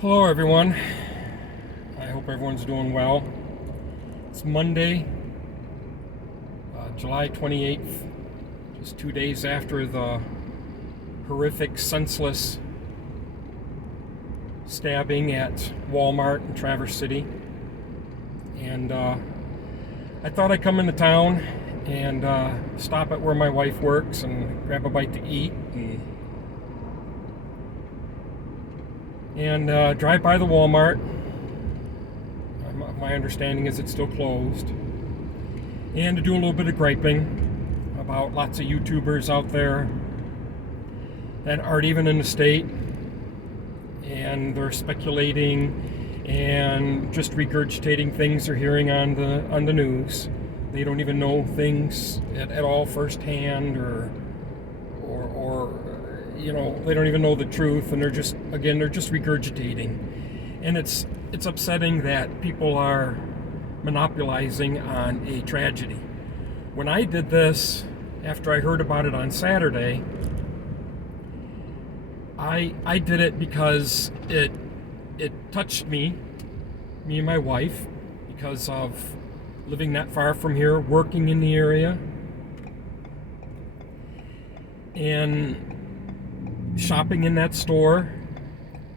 Hello, everyone. I hope everyone's doing well. It's Monday, July 28th, just 2 days after the horrific, senseless stabbing at Walmart in Traverse City. And I thought I'd come into town and stop at where my wife works and grab a bite to eat and drive by the Walmart. My understanding is it's still closed. And to do a little bit of griping about lots of YouTubers out there that aren't even in the state, and they're speculating and just regurgitating things they're hearing on the news. They don't even know things at all firsthand, or they don't even know the truth, and they're just regurgitating. And it's upsetting that people are monopolizing on a tragedy. When I did this, after I heard about it on Saturday, I did it because it touched me and my wife, because of living not far from here, working in the area, and shopping in that store.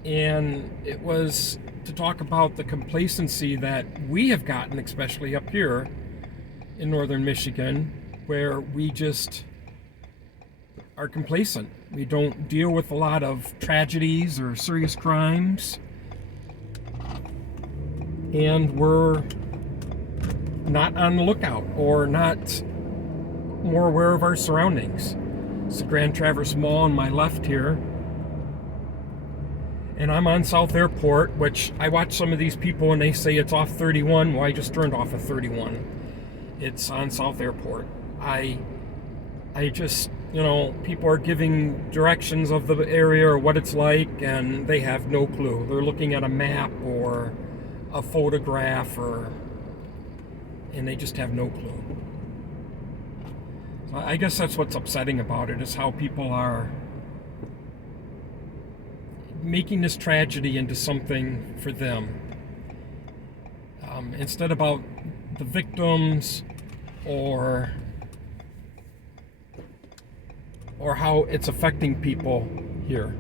And it was to talk about the complacency that we have gotten, especially up here in northern Michigan, where we just are complacent. We don't deal with a lot of tragedies or serious crimes, and we're not on the lookout, or not more aware of our surroundings. It's the Grand Traverse Mall on my left here, and I'm on South Airport, which I watch some of these people and they say it's off 31. Well, I just turned off of 31. It's on South Airport. I just, people are giving directions of the area or what it's like, and they have no clue. They're looking at a map or a photograph, and they just have no clue. So I guess that's what's upsetting about it, is how people are making this tragedy into something for them, instead about the victims or how it's affecting people here.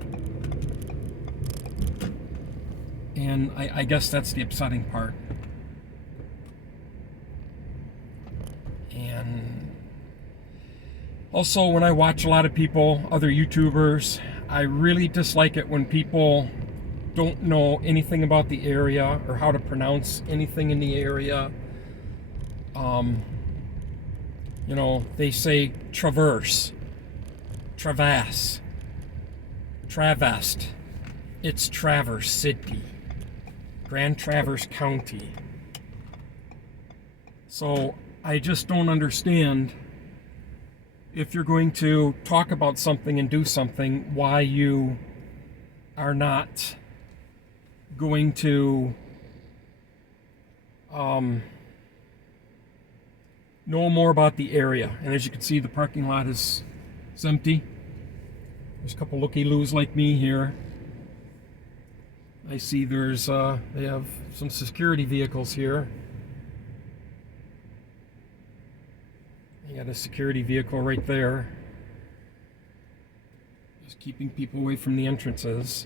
And I guess that's the upsetting part. And also, when I watch a lot of people, other YouTubers, I really dislike it when people don't know anything about the area or how to pronounce anything in the area. They say traverse, travasse, travest. It's Traverse City, Grand Traverse County. So I just don't understand, if you're going to talk about something and do something, why you are not going to know more about the area. And as you can see, the parking lot is empty. There's a couple looky-loos like me here. I see there's they have some security vehicles here. You got a security vehicle right there, just keeping people away from the entrances.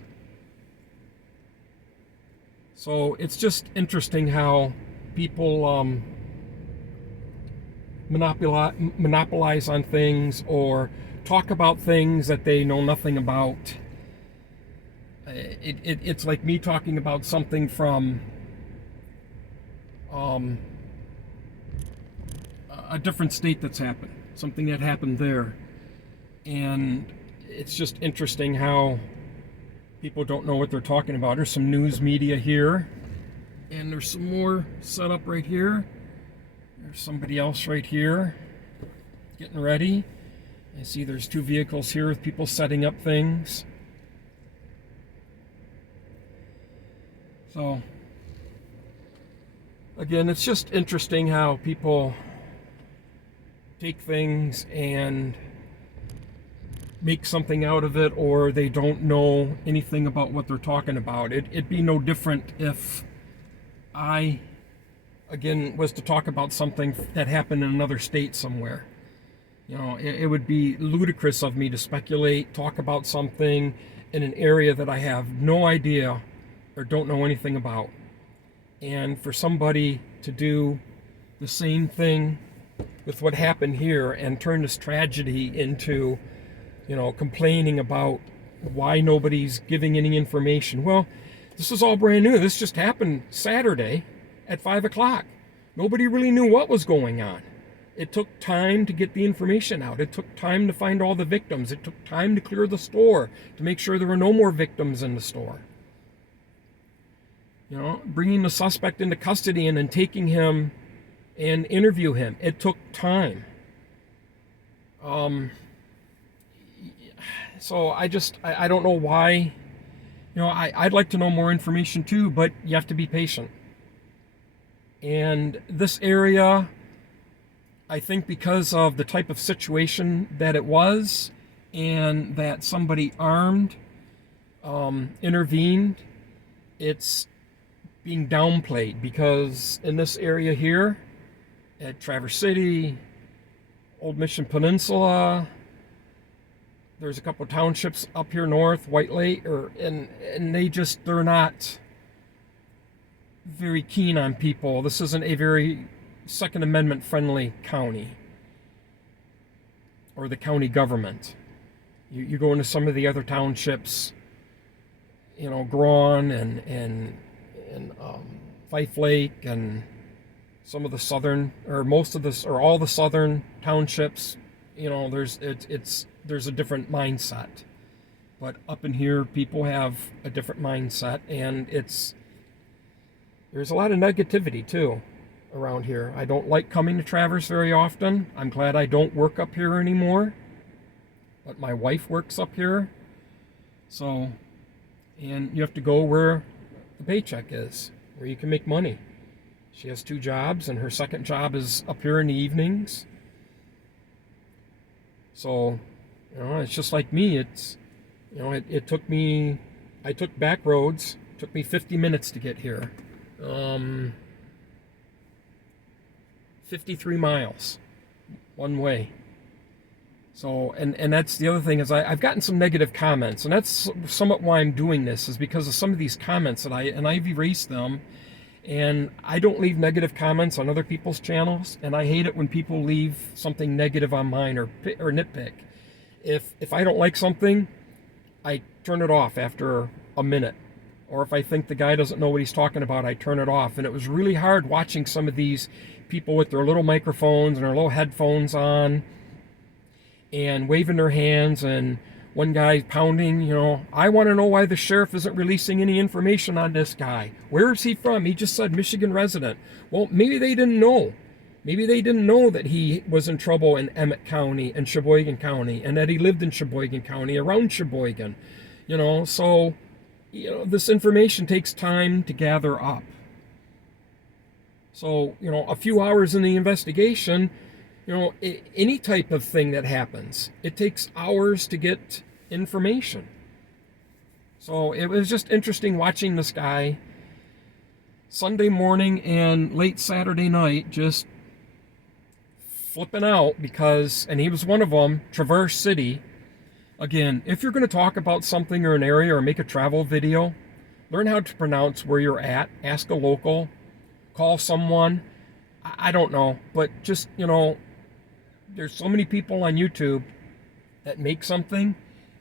So it's just interesting how people monopolize on things, or talk about things that they know nothing about. It's like me talking about something from a different state that's happened, something that happened there. And it's just interesting how people don't know what they're talking about. There's some news media here, and there's some more set up right here. There's somebody else right here getting ready. I see there's two vehicles here with people setting up things. So again, it's just interesting how people take things and make something out of it, or they don't know anything about what they're talking about. It'd be no different if I, again, was to talk about something that happened in another state somewhere. It would be ludicrous of me to speculate, talk about something in an area that I have no idea or don't know anything about. And for somebody to do the same thing with what happened here and turn this tragedy into, complaining about why nobody's giving any information. Well, this is all brand new. This just happened Saturday at 5 o'clock. Nobody really knew what was going on. It took time to get the information out. It took time to find all the victims. It took time to clear the store to make sure there were no more victims in the store. Bringing the suspect into custody and then taking him and interview him. It took time. So I don't know why. I'd like to know more information too, but you have to be patient. And this area, I think because of the type of situation that it was and that somebody armed intervened, it's being downplayed, because in this area here at Traverse City, Old Mission Peninsula, there's a couple of townships up here north, White Lake, and they're not very keen on people. This isn't a very Second Amendment friendly county, or the county government. You go into some of the other townships, Grawn and Fife Lake, and some of the southern, or most of this, or all the southern townships, there's a different mindset. But up in here, people have a different mindset, and there's a lot of negativity too around here. I don't like coming to Traverse very often. I'm glad I don't work up here anymore, but my wife works up here. So, and you have to go where the paycheck is, where you can make money. She has 2 jobs, and her second job is up here in the evenings. So, it's just like me. It took me, I took back roads. It took me 50 minutes to get here. 53 miles one way. So, and that's the other thing, is I've gotten some negative comments, and that's somewhat why I'm doing this, is because of some of these comments that I've erased them, and I don't leave negative comments on other people's channels, and I hate it when people leave something negative on mine or nitpick. If I don't like something, I turn it off after a minute. Or if I think the guy doesn't know what he's talking about, I turn it off. And it was really hard watching some of these people with their little microphones and their little headphones on and waving their hands, and one guy pounding, I want to know why the sheriff isn't releasing any information on this guy. Where is he from? He just said Michigan resident. Well, maybe they didn't know. Maybe they didn't know that he was in trouble in Emmett County and Sheboygan County, and that he lived in Sheboygan County, around Sheboygan. So, this information takes time to gather up. So, a few hours in the investigation, any type of thing that happens, it takes hours to get information. So it was just interesting watching this guy Sunday morning and late Saturday night just flipping out, because, and he was one of them, Traverse City. Again, if you're going to talk about something or an area or make a travel video, learn how to pronounce where you're at, ask a local, call someone. I don't know, but just, there's so many people on YouTube that make something,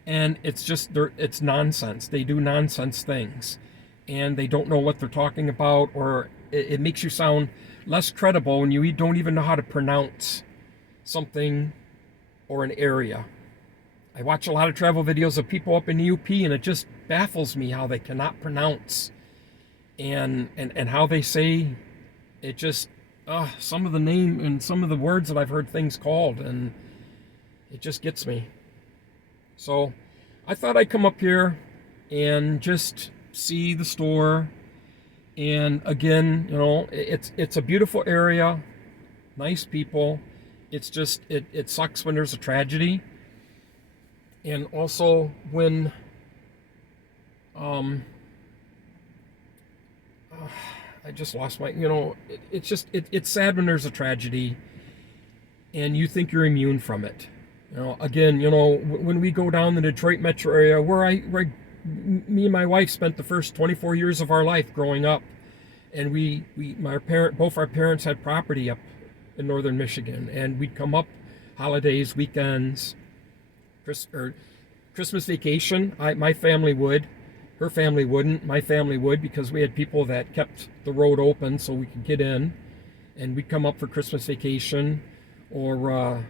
and it's nonsense. They do nonsense things, and they don't know what they're talking about, or it makes you sound less credible when you don't even know how to pronounce something or an area. I watch a lot of travel videos of people up in the UP, and it just baffles me how they cannot pronounce and how they say it. Just some of the name and some of the words that I've heard things called, and it just gets me. So I thought I'd come up here and just see the store. And again, it's a beautiful area, nice people. It's just, it sucks when there's a tragedy. And also when I just lost my, it's sad when there's a tragedy and you think you're immune from it. Again, when we go down the Detroit metro area where me and my wife spent the first 24 years of our life growing up, and both our parents had property up in northern Michigan, and we'd come up holidays, weekends, Christmas vacation. My family would. Her family wouldn't. My family would, because we had people that kept the road open so we could get in. And we'd come up for Christmas vacation or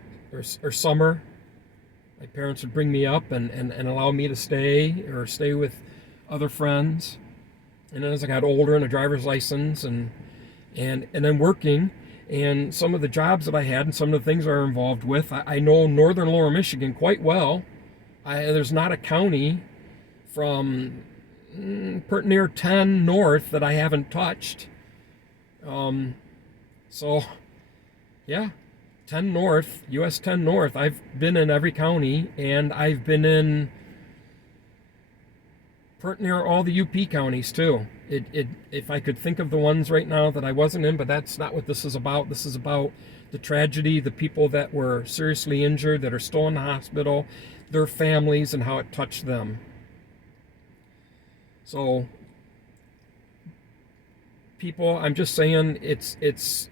summer. My parents would bring me up and allow me to stay with other friends. And then as I got older and a driver's license and then working, and some of the jobs that I had and some of the things I were involved with, I know northern lower Michigan quite well. There's not a county from pretty near 10 north that I haven't touched. So, yeah, 10 north, US 10 north. I've been in every county, and I've been in pretty near all the UP counties too. If I could think of the ones right now that I wasn't in, but that's not what this is about. This is about the tragedy, the people that were seriously injured, that are still in the hospital, their families, and how it touched them. So, people, I'm just saying, it's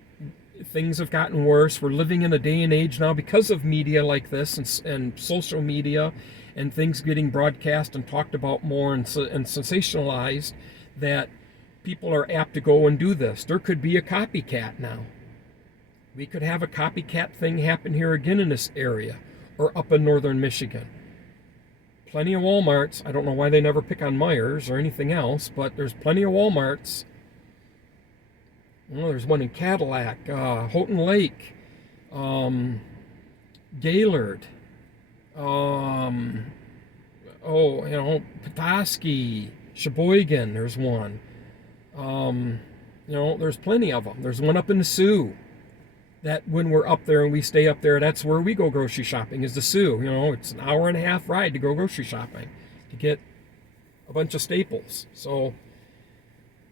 things have gotten worse. We're living in a day and age now because of media like this and social media and things getting broadcast and talked about more and sensationalized, that people are apt to go and do this. There could be a copycat now. We could have a copycat thing happen here again in this area or up in northern Michigan. Plenty of Walmarts. I don't know why they never pick on Myers or anything else, but there's plenty of Walmarts. There's one in Cadillac, Houghton Lake, Gaylord, Petoskey, Sheboygan, there's one. There's plenty of them. There's one up in the Sioux that when we're up there and we stay up there, that's where we go grocery shopping, is the Sioux. It's an hour and a half ride to go grocery shopping to get a bunch of staples. So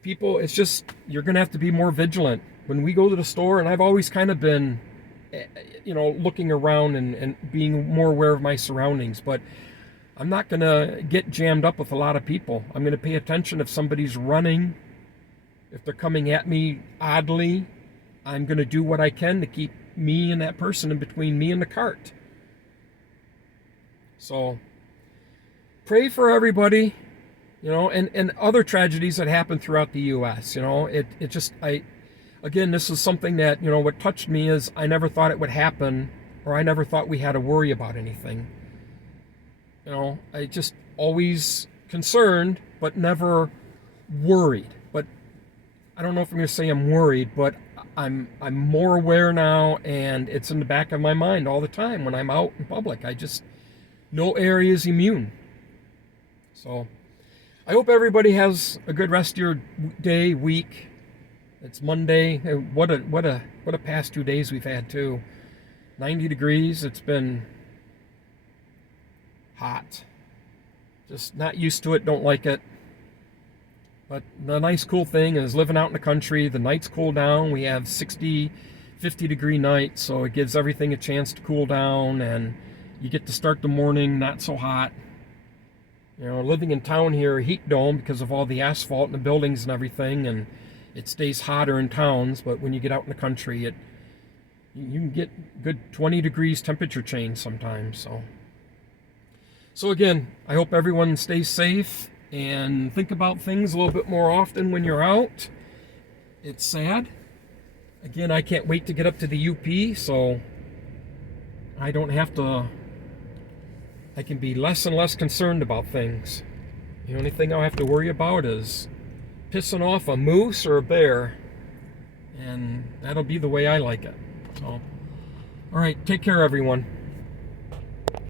people, it's just, you're going to have to be more vigilant. When we go to the store, and I've always kind of been, looking around and being more aware of my surroundings, but I'm not going to get jammed up with a lot of people. I'm going to pay attention if somebody's running, if they're coming at me oddly. I'm going to do what I can to keep me and that person in between me and the cart. So pray for everybody, and other tragedies that happen throughout the U.S. Again, this is something that, what touched me is I never thought it would happen, or I never thought we had to worry about anything. I just always concerned, but never worried. But I don't know if I'm going to say I'm worried, but I'm more aware now, and it's in the back of my mind all the time when I'm out in public. No area is immune. So I hope everybody has a good rest of your day, week. It's Monday. What a past 2 days we've had too. 90 degrees. It's been hot. Just not used to it. Don't like it. But the nice cool thing is living out in the country, the nights cool down. We have 60, 50 degree nights, so it gives everything a chance to cool down, and you get to start the morning not so hot. Living in town here, heat dome because of all the asphalt and the buildings and everything, and it stays hotter in towns, but when you get out in the country, you can get good 20 degrees temperature change sometimes. So again, I hope everyone stays safe and think about things a little bit more often when you're out. It's sad. Again, I can't wait to get up to the UP, so I don't have to, I can be less and less concerned about things. The only thing I'll have to worry about is pissing off a moose or a bear, and that'll be the way I like it. So, all right, take care, everyone.